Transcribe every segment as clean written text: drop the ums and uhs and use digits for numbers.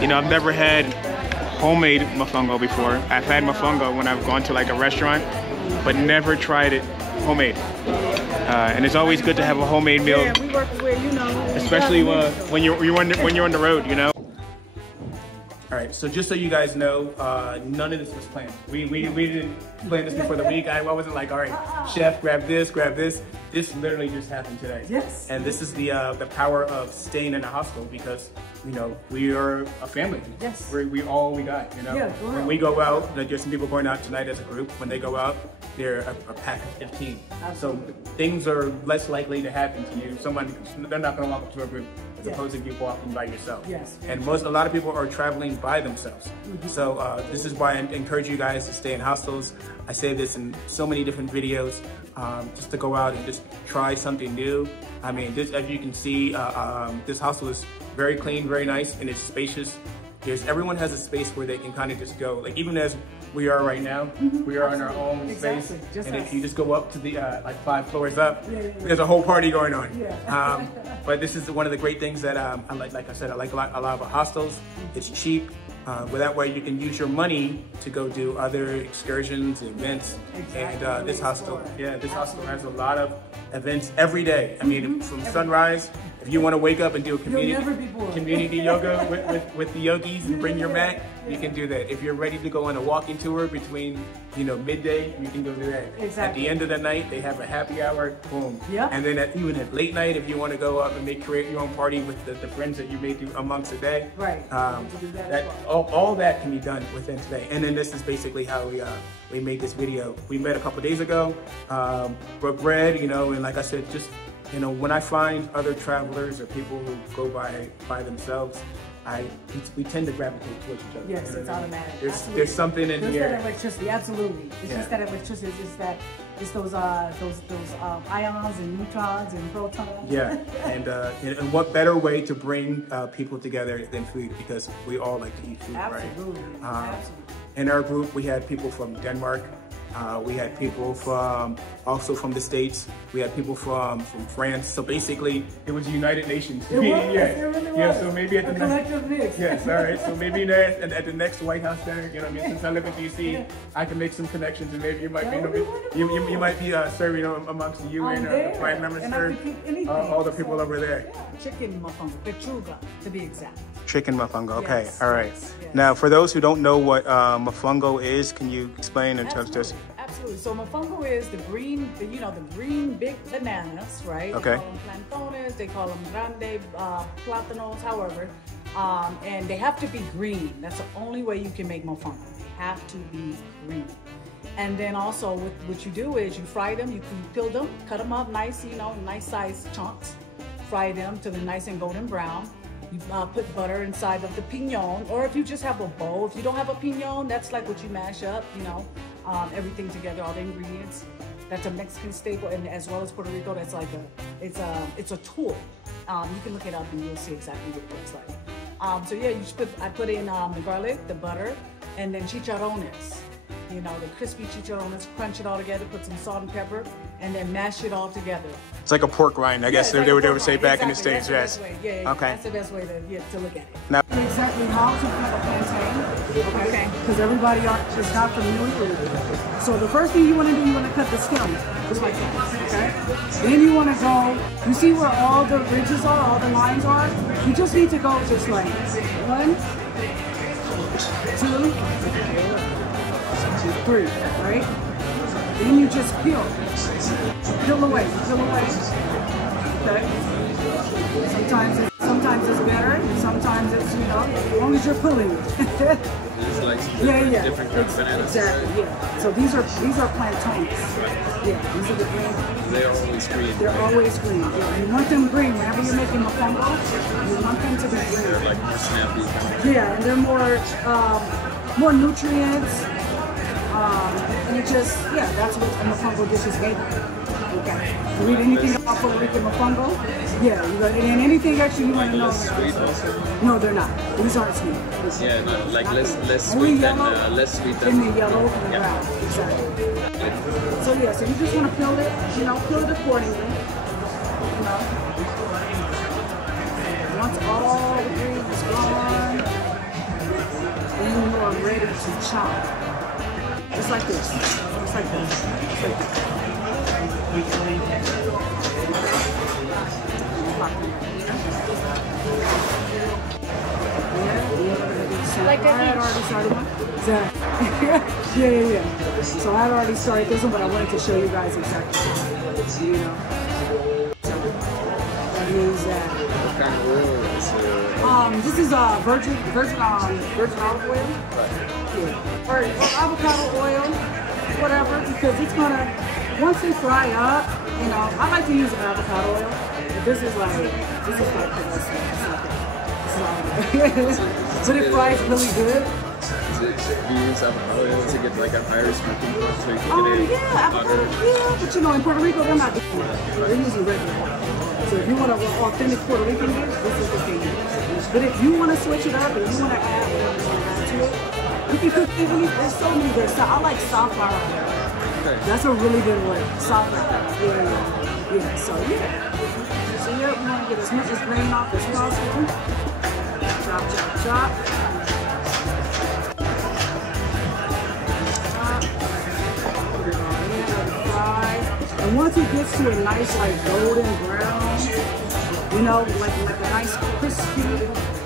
You know, I've never had homemade mofongo before. I've had mofongo when I've gone to like a restaurant, but never tried it homemade. And it's always good to have a homemade meal. Yeah, we work where, you know, especially when you're on the road, you know. All right, so just so you guys know, none of this was planned. We didn't plan this before the week. I wasn't like, all right, chef, grab this, grab this. This literally just happened today. Yes. And this is the power of staying in a hostel, because, you know, we are a family. Yes. We all we got, you know. Yeah, when we go out, there's some people going out tonight as a group. When they go out, they're a pack of 15. Absolutely. So things are less likely to happen to you. They're not going to walk up to a group as opposed to you walking by yourself. Yes. And a lot of people are traveling by themselves. So this is why I encourage you guys to stay in hostels. I say this in so many different videos, just to go out and just try something new. I mean, this, as you can see, this hostel is very clean, very nice, and it's spacious. Everyone has a space where they can kind of just go, like even as we are right now, we are in our own space. And if you just go up to the like 5 floors up, there's a whole party going on. But this is one of the great things that I like I said, I like a lot of hostels. It's cheap. Well, that way you can use your money to go do other excursions, events, and this hostel has a lot of events every day. I mean, from sunrise. If you want to wake up and do a community yoga with the yogis and bring your mat, you can do that. If you're ready to go on a walking tour between, you know, midday, you can go do that. At the end of the night, they have a happy hour, boom. And then even at late night, if you want to go up and create your own party with the friends that you made amongst the day, all that can be done within today. And then this is basically how we made this video. We met a couple days ago, broke bread, you know, and like I said, just, you know, when I find other travelers or people who go by themselves, we tend to gravitate towards each other. Yes, you know, it's automatic. There's something in here. That electricity, absolutely. It's just that electricity. It's those ions and neutrons and protons. Yeah, and what better way to bring people together than food? Because we all like to eat food, absolutely. Right? Absolutely. In our group, we had people from Denmark. We had people also from the States. We had people from France. So basically, it was United Nations. It really was. So maybe at the collective mix. Yes, all right. So maybe at the next White House dinner, you know, I mean, since I live in DC, I can make some connections, and maybe you might you might be serving amongst the UN or the Prime Minister, all the people over there. Chicken mofongo, pechuga to be exact. Chicken mofongo. Okay, all right. Yes. Now, for those who don't know what mofongo is, can you explain and tell us just? Absolutely. So mofongo is the green big bananas, right? Okay. They call them plantones, they call them grande plátanos, however. And they have to be green. That's the only way you can make mofongo. They have to be green. And then also what you do is you fry them, you peel them, cut them up nice, you know, nice sized chunks. Fry them till they're nice and golden brown. You put butter inside of the piñon, or if you just have a bowl. If you don't have a piñon, that's like what you mash up, you know, everything together, all the ingredients. That's a Mexican staple, and as well as Puerto Rico, that's like it's a tool. You can look it up and you'll see exactly what it looks like. So yeah, I put in the garlic, the butter, and then chicharrones. You know, the crispy chicharrones, crunch it all together, put some salt and pepper, and then mash it all together. It's like a pork rind, I guess they would say back in the States, yes. Yeah, okay. That's the best way to look at it. Now, exactly how to cut a plantain, okay? Because everybody is not familiar with it. So the first thing you want to do, you want to cut the stem, just like that, okay? Then you want to go, you see where all the ridges are, all the lines are? You just need to go just like 1, 2, 3, right? Then you just peel away, okay? Sometimes it's better, sometimes it's, you know, as long as you're pulling it. It's like different kinds of bananas. Exactly, yeah. So these are plantains. Yeah, these are the green. They're always green. They're always green. Yeah. You want them green. Whenever you're making mofongo, you want them to be green. They're like more snappy. Yeah, and they're more nutrients. And it just, that's what a mofongo dish is made of. Okay. You read anything about Puerto Rican mofongo? Yeah, and anything actually you want to know. Sweet also? No, they're not. These aren't sweet. Yeah, no, like less sweet than less sweet than the yellow and the brown. Exactly. So yeah, so you just want to peel it, you know, peel it accordingly. You know. Once all the green is gone, to chop. Just like this. Just like this. Just like this. Like I had already started one. Yeah. So I had already started this one, but I wanted to show you guys exactly how, you know. So use that. What kind of oil is it? This is virgin olive oil. Yeah. Or avocado oil, whatever, because it's gonna, once they fry up, you know, I like to use avocado oil. But this is like the best. But it fries really good. Do you use avocado oil to get like a higher smoking point so you can get Yeah, avocado, yeah, but you know, in Puerto Rico, they're not doing that. They're using regular oil. So if you want an authentic Puerto Rican dish, this is the thing. But if you want to switch it up, if you want to add whatever you want to add to it, you can cook even, there's so many good stuff. I like safflower oil. Okay. That's a really good one. Safflower. Yeah. So yeah, we want to get as much as grain off as possible. Chop. And once it gets to a nice like golden brown, you know, like a nice crispy,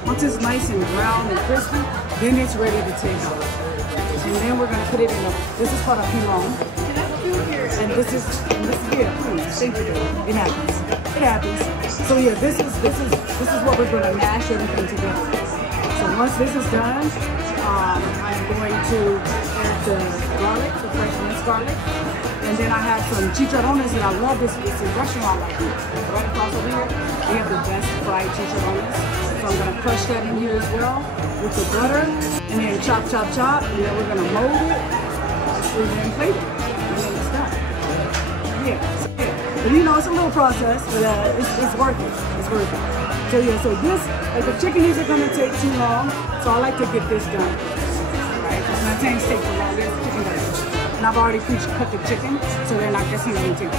once it's nice and brown and crispy, then it's ready to take off. And then we're gonna put it in this is called a pilon. And this is yeah, please, thank you. It happens. So yeah, this is what we're gonna mash everything together. So once this is done, I'm going to add the garlic, the fresh minced garlic. And then I have some chicharrones, and I love this. It's a restaurant like this. Right across over here, we have the best fried chicharrones. So I'm gonna crush that in here as well with the butter. And then chop. And then we're gonna mold it. And then plate it. And then it's done. Yeah. But you know, it's a little process, but it's worth it. It's worth it. So yeah, so this, like the chicken isn't gonna take too long, so I like to get this done. Right? Because my things take too long. There's chicken done. And I've already pre-cut the chicken, so then I guess he's gonna take it.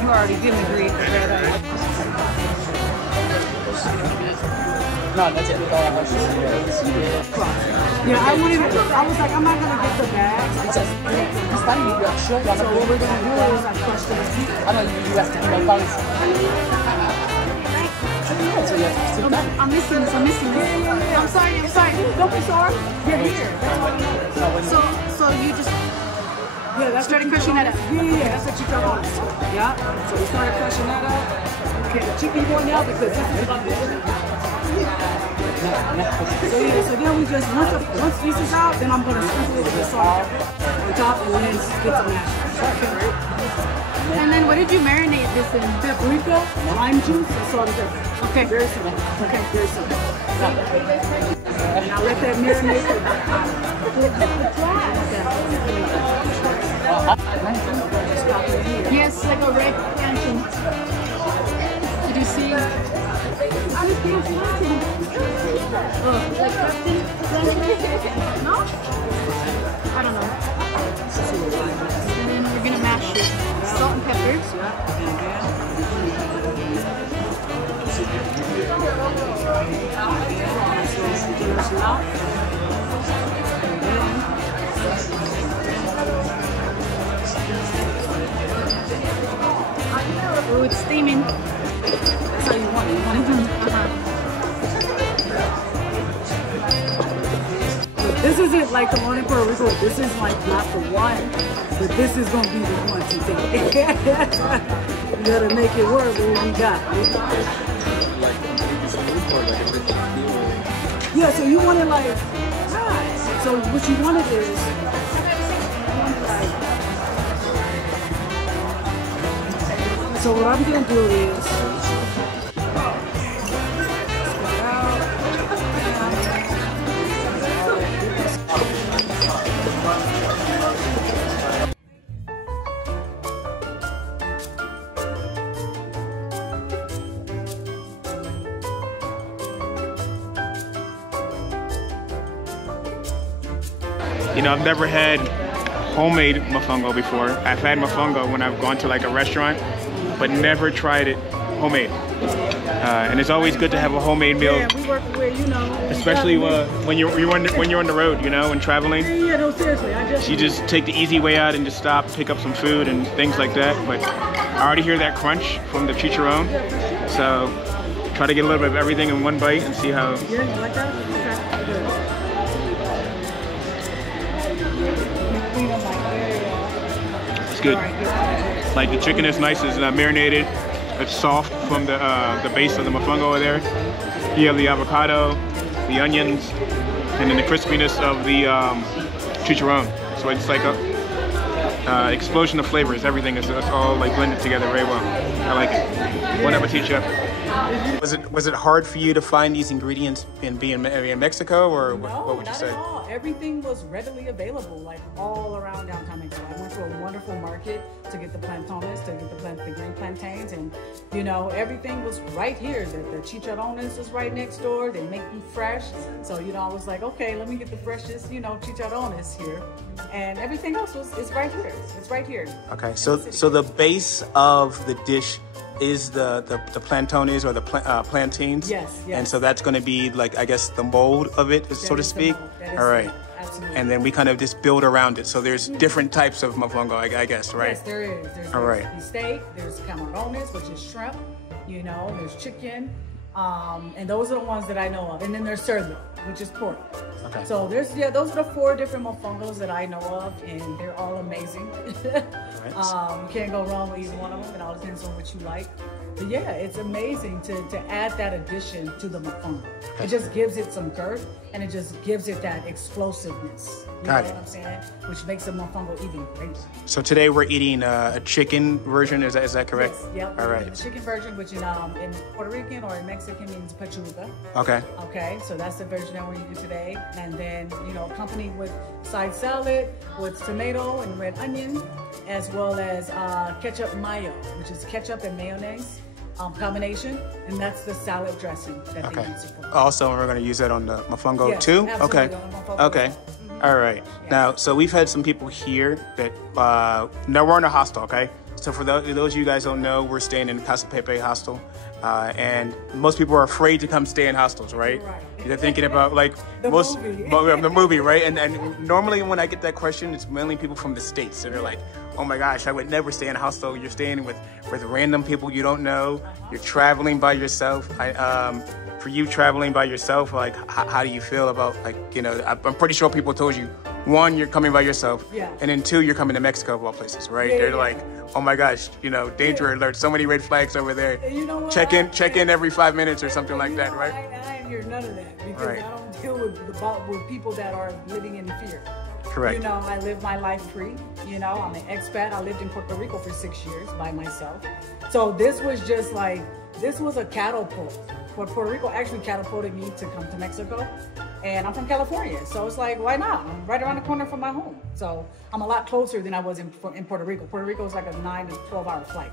You already didn't agree with that. No, that's it. Yeah, I was like, I'm not gonna get the bags. It's funny, you're sure. So what we're gonna do is I crush those pieces. I know you have to do my balance. So you have to sit down. I'm missing this. Yeah. I'm sorry. Don't be sorry. You're here. That's all I know. So you just That's started crushing that up. Yeah, that's what you got on. Yeah. So we started crushing that up. Okay, the chicken going out because this is about so then we just once this is out, then I'm gonna sprinkle it with the salt on top and then get some mashed. And then what did you marinate this in? Paprika, lime juice, and salt and pepper. Okay. Very simple. Okay, very simple. And I'll let that marinate for about an hour. Yes, like a red canton. Did you see? Like Captain? No? I don't know. And then we're gonna mash it. Salt and pepper. Oh, it's steaming. That's how you want it. This isn't like the one in Puerto Rico. This is like not the one, but this is gonna be the one today. You gotta make it work with what we got. Yeah, so you want it like, so what you want it is, so what I'm gonna do is, You know, I've never had homemade mofongo before. I've had mofongo when I've gone to like a restaurant, but never tried it homemade. And it's always good to have a homemade meal. Yeah, we work with, you know. Especially when you're on the road, you know, and traveling. Yeah, no, seriously. You just take the easy way out and just stop, pick up some food and things like that. But I already hear that crunch from the chicharron. So try to get a little bit of everything in one bite and see how. Yeah, you like that? Okay, good. It's good. Like the chicken is nice, it's marinated. It's soft from the base of the mofongo over there. You have the avocado, the onions, and then the crispiness of the chicharron. So it's like a explosion of flavors. Everything is all like blended together very well. I like it. Bon appetit, chef. Was it hard for you to find these ingredients in being in Mexico, or what would you say? Not at all. Everything was readily available, like all around downtown Mexico. I went to a wonderful market to get the plantones, to get the green plantains, and you know, everything was right here. The chicharrones is right next door. They make them fresh, so you know, I was like, okay, let me get the freshest, you know, chicharrones here, and everything else is right here. It's right here. Okay, so the base of the dish is the plantones or the plantains. Yes. And so that's going to be like, I guess, the mold of it, so to speak. All right. Absolutely. And then we kind of just build around it. So there's different types of mofongo, I guess, right? Yes, there is. There's steak, there's camarones, which is shrimp, you know, there's chicken, and those are the ones that I know of. And then there's cerdo, which is pork. Okay. So those are the 4 different mofongos that I know of, and they're all amazing. Right. You can't go wrong with either one of them. It all depends on what you like. But yeah, it's amazing to add that addition to the mofongo. It just gives it some girth, and it just gives it that explosiveness. You know what I'm saying? Which makes the mofongo even greater. So today we're eating a chicken version. Is that correct? Yes. Yep. All right. The chicken version, which in Puerto Rican or in Mexican means pechuga. Okay. Okay. So that's the version that we're eating today, and then you know, accompanied with side salad with tomato and red onion, as well as ketchup mayo, which is ketchup and mayonnaise combination, and that's the salad dressing that they use. Also, we're going to use that on the mofongo too? Absolutely, Okay. on the mofongo. Okay. All right. Yeah. Now, so we've had some people here that, no, we're in a hostel, okay? So for those of you guys don't know, we're staying in Casa Pepe Hostel, and most people are afraid to come stay in hostels, right? Right. They're thinking about like the movie, right? And normally when I get that question, it's mainly people from the States that are like, oh my gosh, I would never stay in a hostel. You're staying with random people you don't know. You're traveling by yourself. For you traveling by yourself, like how do you feel about, like, you know, I'm pretty sure people told you, 1, you're coming by yourself, and then 2, you're coming to Mexico of all places, right? They're like, oh my gosh, you know, danger alert, so many red flags over there. You know what? Check in every 5 minutes or something like that, right? I ain't hear none of that, because I don't deal with people that are living in fear. Correct. You know, I live my life free. You know, I'm an expat. I lived in Puerto Rico for 6 years by myself. So this was just like, this was a catapult. Puerto Rico actually catapulted me to come to Mexico. And I'm from California. So it's like, why not? I'm right around the corner from my home. So I'm a lot closer than I was in Puerto Rico. Puerto Rico was like a 9 to 12 hour flight.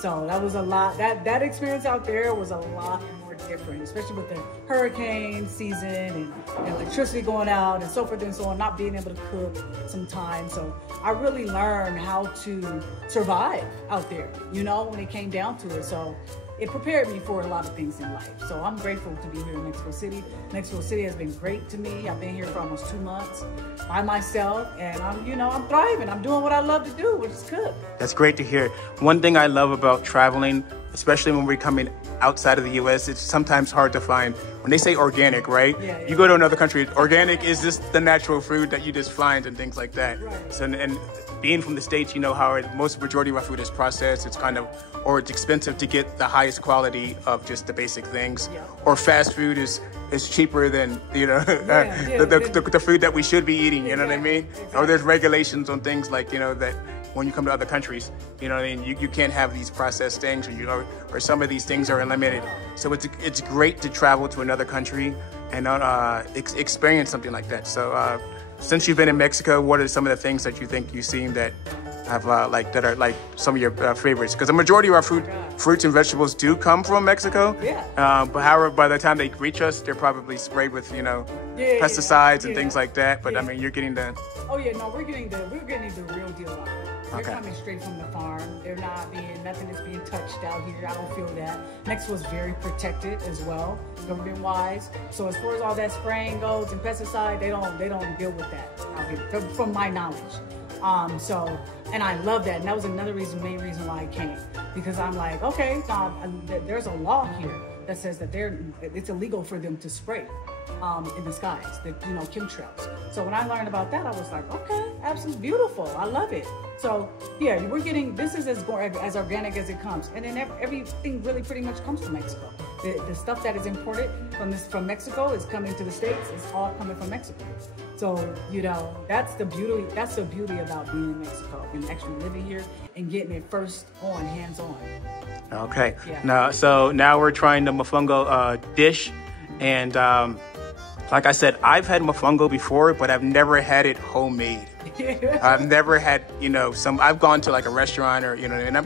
So that was a lot. That experience out there was a lot more different, especially with the hurricane season and electricity going out and so forth and so on, not being able to cook sometimes. So I really learned how to survive out there, you know, when it came down to it. So it prepared me for a lot of things in life. So I'm grateful to be here in Mexico City. Mexico City has been great to me. I've been here for almost 2 months by myself, and I'm thriving. I'm doing what I love to do, which is cook. That's great to hear. One thing I love about traveling, especially when we're coming outside of the U.S., it's sometimes hard to find. When they say organic, right? Yeah. You go to another country, organic is just the natural food that you just find and things like that. Right. So, and being from the States, you know how most majority of our food is processed. It's kind of, or it's expensive to get the highest quality of just the basic things. Yeah. Or fast food is cheaper than, you know, the food that we should be eating, you know what I mean? Exactly. Or there's regulations on things like, you know, that when you come to other countries, you know what I mean? You can't have these processed things, or some of these things are limited. So it's great to travel to another country and experience something like that. So since you've been in Mexico, what are some of the things that you think you've seen that have that are like some of your favorites? Because the majority of our fruits and vegetables do come from Mexico. Yeah. But however, by the time they reach us, they're probably sprayed with, you know, pesticides and things like that. But I mean, you're getting the. Oh yeah, no, we're getting the real deal out of it. They're Okay. coming straight from the farm. They're not nothing is being touched out here. I don't feel that. Mexico's very protected as well, government wise. So as far as all that spraying goes and pesticide, they don't deal with that out here, from my knowledge. And I love that. And that was another main reason why I came, because I'm like, okay, there's a law here that says that it's illegal for them to spray in the skies, the chemtrails. So when I learned about that, I was like, okay, absolutely beautiful. I love it. So yeah, we're getting, this is as organic as it comes. And then everything really pretty much comes from Mexico. The stuff that is imported from Mexico is coming to the States. It's all coming from Mexico. So, that's the beauty about being in Mexico and actually living here and getting it hands on. Okay. Yeah. So now we're trying the mofongo dish, and like I said, I've had mofongo before, but I've never had it homemade. I've never had, I've gone to like a restaurant or, and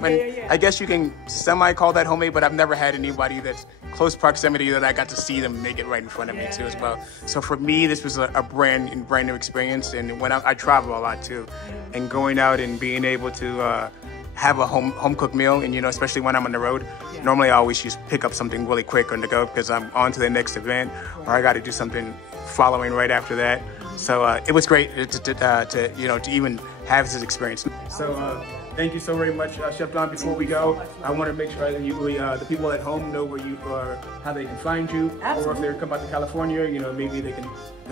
I guess you can semi-call that homemade, but I've never had anybody that's close proximity that I got to see them make it right in front of me too as well. So for me, this was a brand new experience. And when I travel a lot too, and going out and being able to have a home cooked meal, and especially when I'm on the road, normally I always just pick up something really quick on the go because I'm on to the next event, or I got to do something following right after that. So it was great to even have this experience. So thank you so very much, Chef Don. Before we go, I want to make sure that the people at home know where you are, how they can find you, or if they come out to California, maybe they can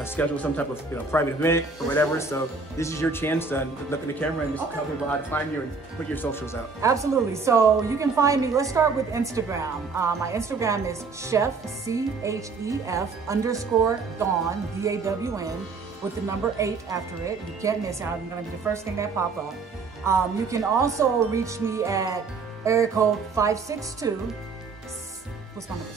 schedule some type of private event or whatever. So this is your chance to look in the camera and just tell people how to find you and put your socials out. Absolutely. So you can find me. Let's start with Instagram. My Instagram is chef CHEF_Dawn DAWN with the number 8 after it. You can't miss out. I'm going to be the first thing that pop up. You can also reach me at area code 562. What's my number?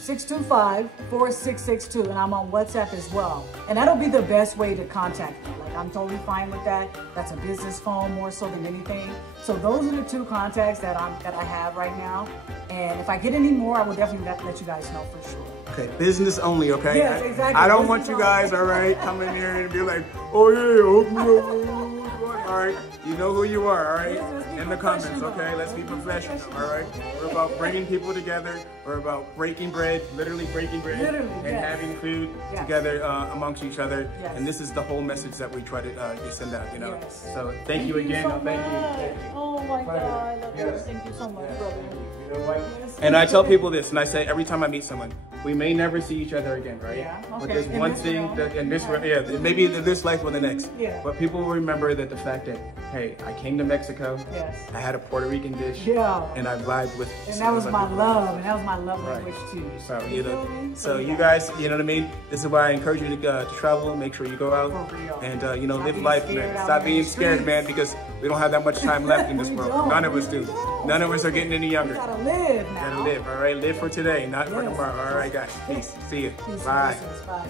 625-4662, and I'm on WhatsApp as well. And that'll be the best way to contact me. Like, I'm totally fine with that. That's a business phone more so than anything. So those are the 2 contacts that I have right now. And if I get any more, I will definitely let you guys know for sure. Okay, business only, okay? Yes, exactly. I don't want you guys, all right, come in here and be like, oh yeah, hook me up. All right, you know who you are, all right? In the comments, okay? Let's be professional, all right? We're about bringing people together. We're about breaking bread, literally breaking bread, and having food together amongst each other. And this is the whole message that we try to send out, So thank you again. Thank you. Oh my God, I love you. Thank you so much, brother. And I tell people this, and I say every time I meet someone, we may never see each other again, right? Yeah, okay. But there's one thing that in this, maybe this life or the next. Yeah. But people will remember that the fact that, hey, I came to Mexico. Yes. I had a Puerto Rican dish. Yeah. And I vibed with. And that was my love, and that was my love language too. So so you guys, you know what I mean. This is why I encourage you to travel. Make sure you go out and live life. Stop being scared, man, because we don't have that much time left in this world. None of us do. None of us are getting any younger. You gotta live now. Gotta live, all right? Live for today, not for tomorrow. All right, guys. Peace. See you. Peace. Bye. Bye.